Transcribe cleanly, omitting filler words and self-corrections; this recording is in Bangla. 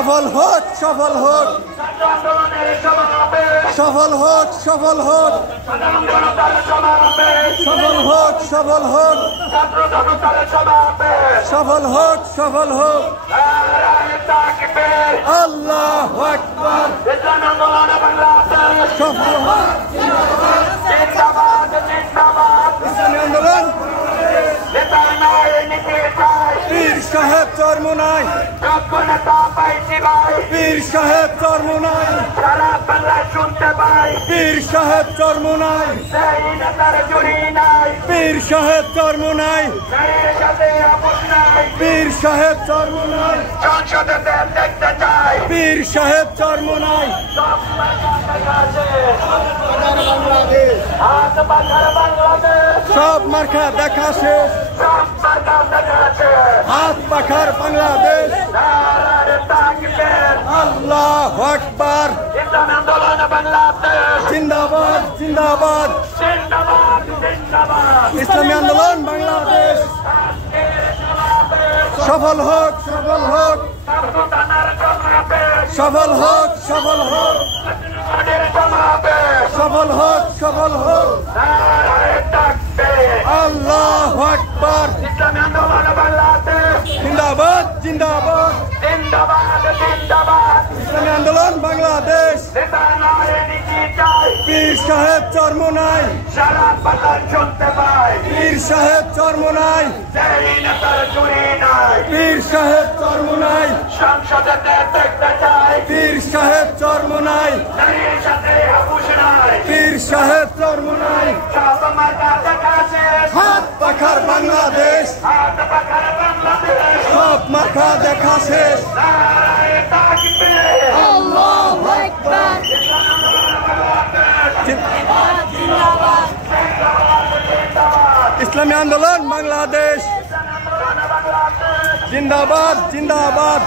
সফল হোক, সফল হোক, সফল হোক, সফল হোক, সফল হোক, সফল হোক, সফল হোক, সফল হোক। আল্লাহু আকবার। সফল হোক ইসলামী আন্দোলন। পীর সাহেব চরমোনাই, পীর সাহেব চরমোনাই, পীর সাহেব চরমোনাই, পীর সাহেব চরমোনাই, পীর সাহেব চরমোনাই, পীর সাহেব চরমোনাই। সব মার্কা দেখা শেষ, হাত পাখার বাংলাদেশ। আল্লাহু আকবার। জিন্দাবাদ, জিন্দাবাদ, ইসলামী আন্দোলন বাংলাদেশ। সফল হোক, সফল হোক, সফল হোক, সফল হোক, সফল হোক, সফল হোক। আল্লাহু আকবার। জিন্দাবাদ, জিন্দাবাদ, ইসলামী আন্দোলন বাংলাদেশ। পীর সাহেব চরমোনাই, পীর সাহেব চরমোনাই, পীর সাহেব চরমোনাই, পীর সাহেব চরমোনাই, পীর সাহেব চরমোনাই। হাত পাখার বাংলাদেশ, সব মাথা দেখা শেষ। আল্লাহু আকবার। ইসলামী আন্দোলন বাংলাদেশ। জিন্দাবাদ, জিন্দাবাদ।